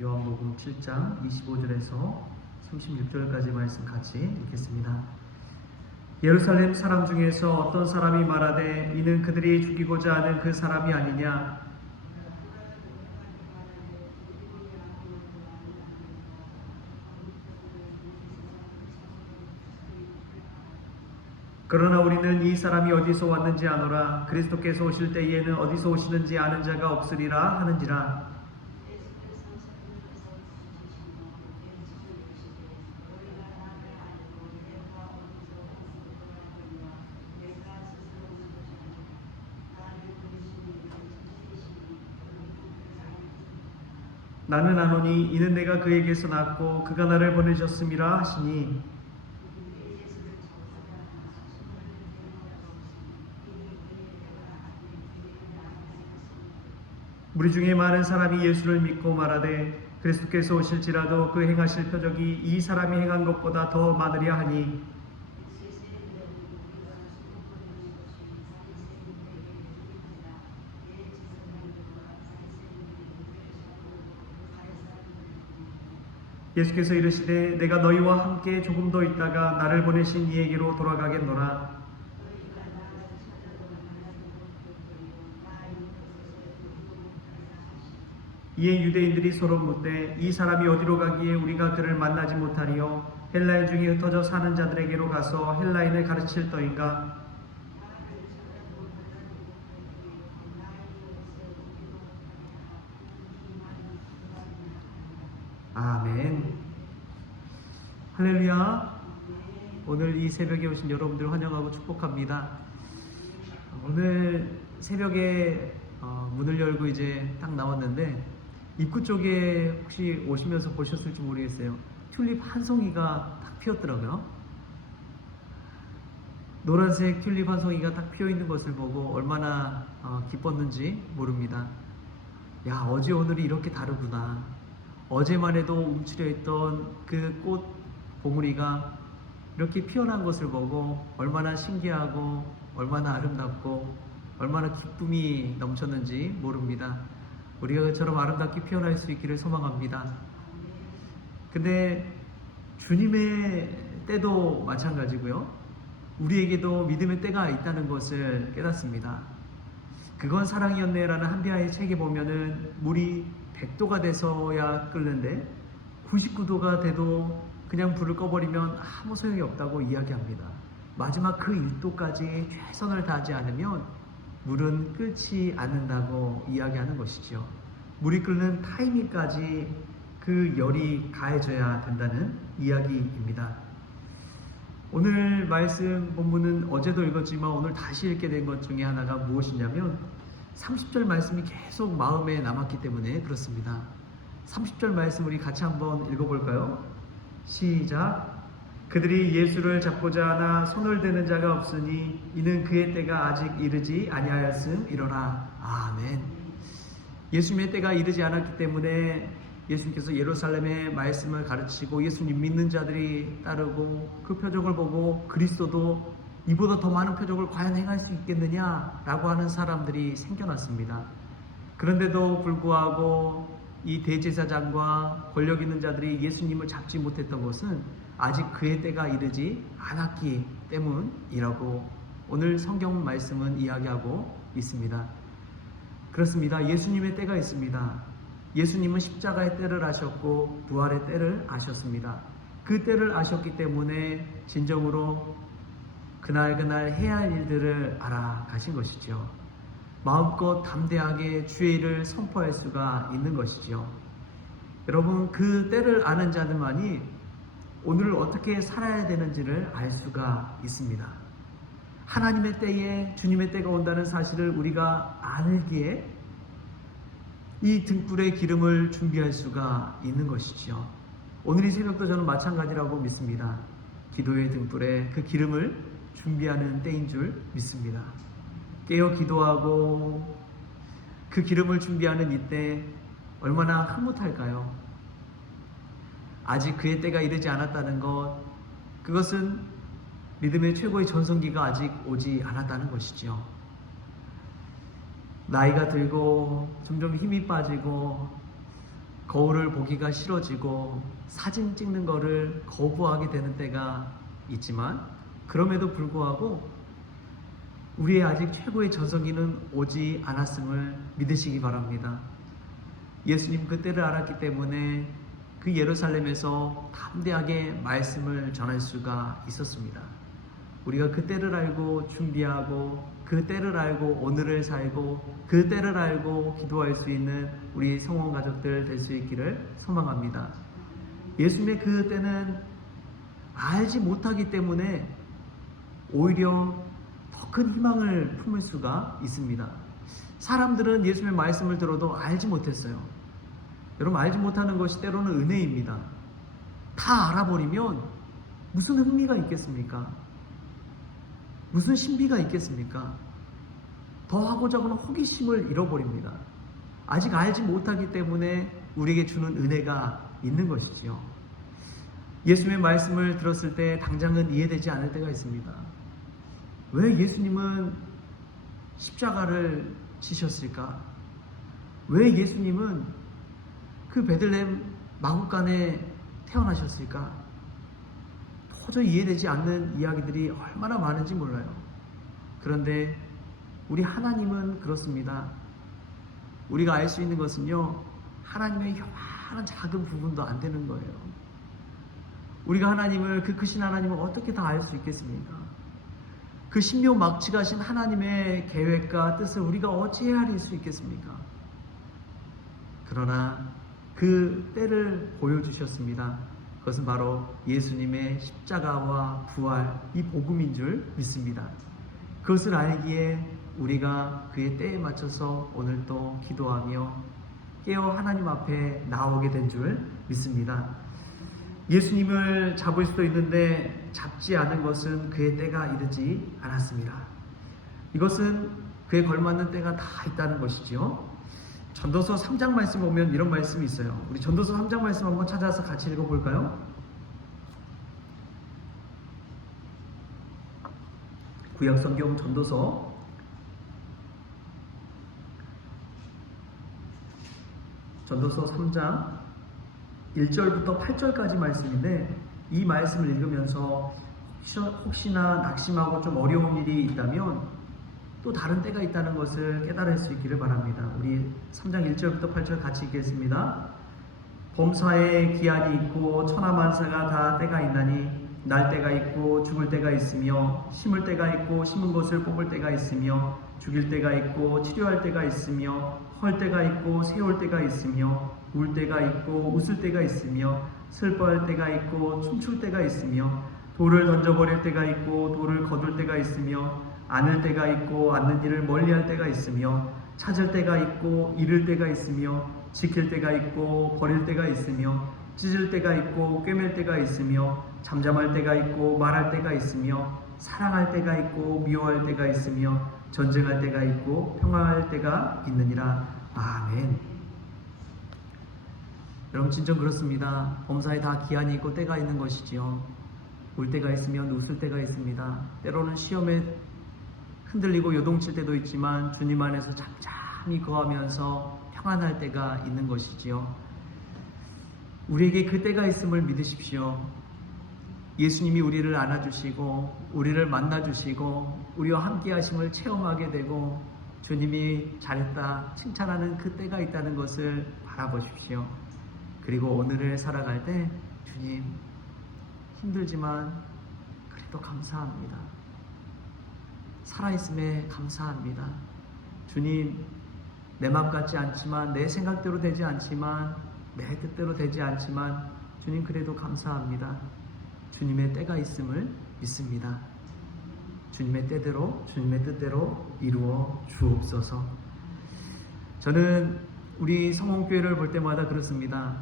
요한복음 7장 25절에서 36절까지 말씀 같이 읽겠습니다. 예루살렘 사람 중에서 어떤 사람이 말하되 이는 그들이 죽이고자 하는 그 사람이 아니냐. 그러나 우리는 이 사람이 어디서 왔는지 아노라. 그리스도께서 오실 때에는 어디서 오시는지 아는 자가 없으리라 하는지라. 나는 아노니 이는 내가 그에게서 났고 그가 나를 보내셨음이라 하시니, 우리 중에 많은 사람이 예수를 믿고 말하되 그리스도께서 오실지라도 그 행하실 표적이 이 사람이 행한 것보다 더 많으랴 하니, 예수께서 이르시되 내가 너희와 함께 조금 더 있다가 나를 보내신 이에게로 돌아가겠노라. 이에 유대인들이 서로 묻되 이 사람이 어디로 가기에 우리가 그를 만나지 못하리요? 헬라인 중에 흩어져 사는 자들에게로 가서 헬라인을 가르칠 터인가? 아멘. 할렐루야. 오늘 이 새벽에 오신 여러분들 환영하고 축복합니다. 오늘 새벽에 문을 열고 이제 딱 나왔는데 입구 쪽에 혹시 오시면서 보셨을지 모르겠어요. 튤립 한 송이가 딱 피었더라고요. 노란색 튤립 한 송이가 딱 피어 있는 것을 보고 얼마나 기뻤는지 모릅니다. 야, 어제 오늘이 이렇게 다르구나. 어제만 해도 움츠려 있던 그 꽃 봉우리가 이렇게 피어난 것을 보고 얼마나 신기하고 얼마나 아름답고 얼마나 기쁨이 넘쳤는지 모릅니다. 우리가 그처럼 아름답게 피어날 수 있기를 소망합니다. 근데 주님의 때도 마찬가지고요. 우리에게도 믿음의 때가 있다는 것을 깨닫습니다. 그건 사랑이었네라는 한비아의 책에 보면은 물이 100도가 돼서야 끓는데 99도가 돼도 그냥 불을 꺼버리면 아무 소용이 없다고 이야기합니다. 마지막 그 1도까지 최선을 다하지 않으면 물은 끓지 않는다고 이야기하는 것이죠. 물이 끓는 타이밍까지 그 열이 가해져야 된다는 이야기입니다. 오늘 말씀 본문은 어제도 읽었지만 오늘 다시 읽게 된 것 중에 하나가 무엇이냐면 30절 말씀이 계속 마음에 남았기 때문에 그렇습니다. 30절 말씀 우리 같이 한번 읽어볼까요? 시작. 그들이 예수를 잡고자 하나 손을 대는 자가 없으니 이는 그의 때가 아직 이르지 아니하였음이로라. 아멘. 예수님의 때가 이르지 않았기 때문에 예수님께서 예루살렘의 말씀을 가르치고 예수님 믿는 자들이 따르고 그 표적을 보고 그리스도도 이보다 더 많은 표적을 과연 행할 수 있겠느냐라고 하는 사람들이 생겨났습니다. 그런데도 불구하고 이 대제사장과 권력 있는 자들이 예수님을 잡지 못했던 것은 아직 그의 때가 이르지 않았기 때문이라고 오늘 성경 말씀은 이야기하고 있습니다. 그렇습니다. 예수님의 때가 있습니다. 예수님은 십자가의 때를 아셨고 부활의 때를 아셨습니다. 그 때를 아셨기 때문에 진정으로 그날 해야 할 일들을 알아가신 것이죠. 마음껏 담대하게 주의 일을 선포할 수가 있는 것이죠. 여러분, 그 때를 아는 자들만이 오늘 어떻게 살아야 되는지를 알 수가 있습니다. 하나님의 때에 주님의 때가 온다는 사실을 우리가 알기에 이 등불의 기름을 준비할 수가 있는 것이죠. 오늘 이 새벽도 저는 마찬가지라고 믿습니다. 기도의 등불에 그 기름을 준비하는 때인 줄 믿습니다. 깨어 기도하고 그 기름을 준비하는 이때 얼마나 흐뭇할까요? 아직 그의 때가 이르지 않았다는 것, 그것은 믿음의 최고의 전성기가 아직 오지 않았다는 것이죠. 나이가 들고 점점 힘이 빠지고 거울을 보기가 싫어지고 사진 찍는 거를 거부하게 되는 때가 있지만, 그럼에도 불구하고 우리의 아직 최고의 전성기는 오지 않았음을 믿으시기 바랍니다. 예수님 그 때를 알았기 때문에 그 예루살렘에서 담대하게 말씀을 전할 수가 있었습니다. 우리가 그 때를 알고 준비하고, 그 때를 알고 오늘을 살고, 그 때를 알고 기도할 수 있는 우리 성원 가족들 될 수 있기를 소망합니다. 예수님의 그 때는 알지 못하기 때문에 오히려 더 큰 희망을 품을 수가 있습니다. 사람들은 예수님의 말씀을 들어도 알지 못했어요. 여러분, 알지 못하는 것이 때로는 은혜입니다. 다 알아버리면 무슨 흥미가 있겠습니까? 무슨 신비가 있겠습니까? 더 하고자 하는 호기심을 잃어버립니다. 아직 알지 못하기 때문에 우리에게 주는 은혜가 있는 것이지요. 예수님의 말씀을 들었을 때 당장은 이해되지 않을 때가 있습니다. 왜 예수님은 십자가를 지셨을까? 왜 예수님은 그 베들레헴 마구간에 태어나셨을까? 도저히 이해되지 않는 이야기들이 얼마나 많은지 몰라요. 그런데 우리 하나님은 그렇습니다. 우리가 알 수 있는 것은요, 하나님의 요만한 작은 부분도 안 되는 거예요. 우리가 하나님을, 그 크신 하나님을 어떻게 다 알 수 있겠습니까? 그 신묘막측하신 하나님의 계획과 뜻을 우리가 어찌 헤아릴 수 있겠습니까? 그러나 그 때를 보여주셨습니다. 그것은 바로 예수님의 십자가와 부활, 이 복음인 줄 믿습니다. 그것을 알기에 우리가 그의 때에 맞춰서 오늘 또 기도하며 깨어 하나님 앞에 나오게 된 줄 믿습니다. 예수님을 잡을 수도 있는데 잡지 않은 것은 그의 때가 이르지 않았습니다. 이것은 그에 걸맞는 때가 다 있다는 것이지요. 전도서 3장 말씀 보면 이런 말씀이 있어요. 우리 전도서 3장 말씀 한번 찾아서 같이 읽어볼까요? 구약성경 전도서 3장 1절부터 8절까지 말씀인데, 이 말씀을 읽으면서 혹시나 낙심하고 좀 어려운 일이 있다면 또 다른 때가 있다는 것을 깨달을 수 있기를 바랍니다. 우리 3장 1절부터 8절 같이 읽겠습니다. 범사에 기한이 있고 천하만사가 다 때가 있나니, 날 때가 있고 죽을 때가 있으며, 심을 때가 있고 심은 것을 뽑을 때가 있으며, 죽일 때가 있고 치료할 때가 있으며, 헐 때가 있고 세울 때가 있으며, 울 때가 있고 웃을 때가 있으며, 슬퍼할 때가 있고 춤출 때가 있으며, 돌을 던져버릴 때가 있고 돌을 거둘 때가 있으며, 안을 때가 있고 안는 일을 멀리할 때가 있으며, 찾을 때가 있고 잃을 때가 있으며, 지킬 때가 있고 버릴 때가 있으며, 찢을 때가 있고 꿰맬 때가 있으며, 잠잠할 때가 있고 말할 때가 있으며, 사랑할 때가 있고 미워할 때가 있으며, 전쟁할 때가 있고 평화할 때가 있느니라. 아멘. 여러분, 진정 그렇습니다. 범사에 다 기한이 있고 때가 있는 것이지요. 울 때가 있으면 웃을 때가 있습니다. 때로는 시험에 흔들리고 요동칠 때도 있지만 주님 안에서 잠잠히 거하면서 평안할 때가 있는 것이지요. 우리에게 그 때가 있음을 믿으십시오. 예수님이 우리를 안아주시고 우리를 만나주시고 우리와 함께 하심을 체험하게 되고, 주님이 잘했다 칭찬하는 그 때가 있다는 것을 바라보십시오. 그리고 오늘을 살아갈 때 주님, 힘들지만 그래도 감사합니다. 살아있음에 감사합니다. 주님, 내 맘 같지 않지만, 내 생각대로 되지 않지만, 내 뜻대로 되지 않지만 주님 그래도 감사합니다. 주님의 때가 있음을 믿습니다. 주님의 때대로, 주님의 뜻대로 이루어 주옵소서. 저는 우리 성원교회를 볼 때마다 그렇습니다.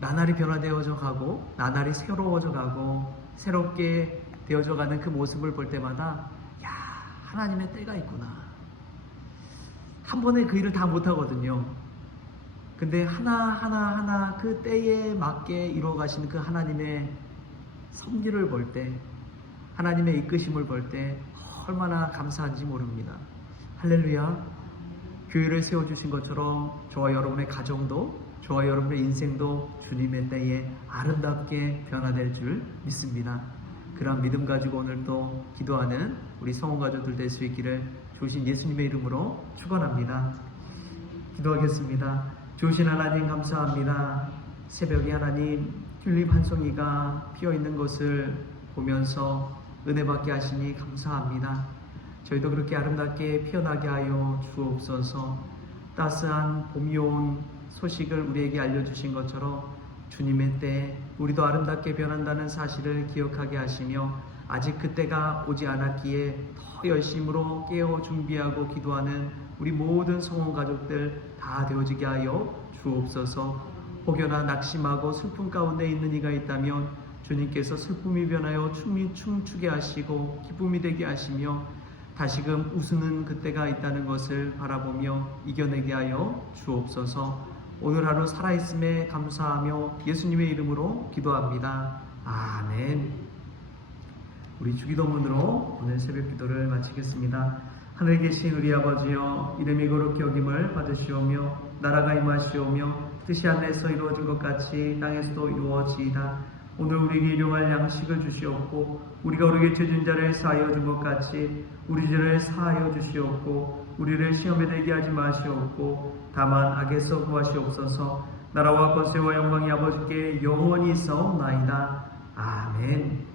나날이 변화되어져 가고 나날이 새로워져 가고 새롭게 되어져 가는 그 모습을 볼 때마다, 야, 하나님의 때가 있구나. 한 번에 그 일을 다 못하거든요. 근데 하나하나 그 때에 맞게 이루어 가시는 그 하나님의 섭리를 볼 때, 하나님의 이끄심을 볼 때 얼마나 감사한지 모릅니다. 할렐루야. 교회를 세워주신 것처럼 저와 여러분의 가정도 저와 여러분의 인생도 주님의 때에 아름답게 변화될 줄 믿습니다. 그런 믿음 가지고 오늘도 기도하는 우리 성원 가족들 될 수 있기를 주신 예수님의 이름으로 축원합니다. 기도하겠습니다. 주신 하나님 감사합니다. 새벽에 하나님 튤립 한 송이가 피어있는 것을 보면서 은혜 받게 하시니 감사합니다. 저희도 그렇게 아름답게 피어나게 하여 주옵소서. 따스한 봄이 온 소식을 우리에게 알려주신 것처럼 주님의 때 우리도 아름답게 변한다는 사실을 기억하게 하시며 아직 그때가 오지 않았기에 더 열심으로 깨어 준비하고 기도하는 우리 모든 성원 가족들 다 되어지게 하여 주옵소서. 혹여나 낙심하고 슬픔 가운데 있는 이가 있다면 주님께서 슬픔이 변하여 춤이 춤추게 하시고 기쁨이 되게 하시며 다시금 웃는 그때가 있다는 것을 바라보며 이겨내게 하여 주옵소서. 오늘 하루 살아있음에 감사하며 예수님의 이름으로 기도합니다. 아멘. 우리 주기도문으로 오늘 새벽 기도를 마치겠습니다. 하늘에 계신 우리 아버지여, 이름이 거룩히 여김을 받으시오며 나라가 임하시오며 뜻이 하늘에서 이루어진 것 같이 땅에서도 이루어지이다. 오늘 우리에게 일용할 양식을 주시옵고 우리가 우리에게 죄진 자를 사하여 준 것 같이 우리 죄를 사하여 주시옵고 우리를 시험에 들게 하지 마시옵고 다만 악에서 구하시옵소서. 나라와 권세와 영광이 아버지께 영원히 있사옵나이다. 아멘.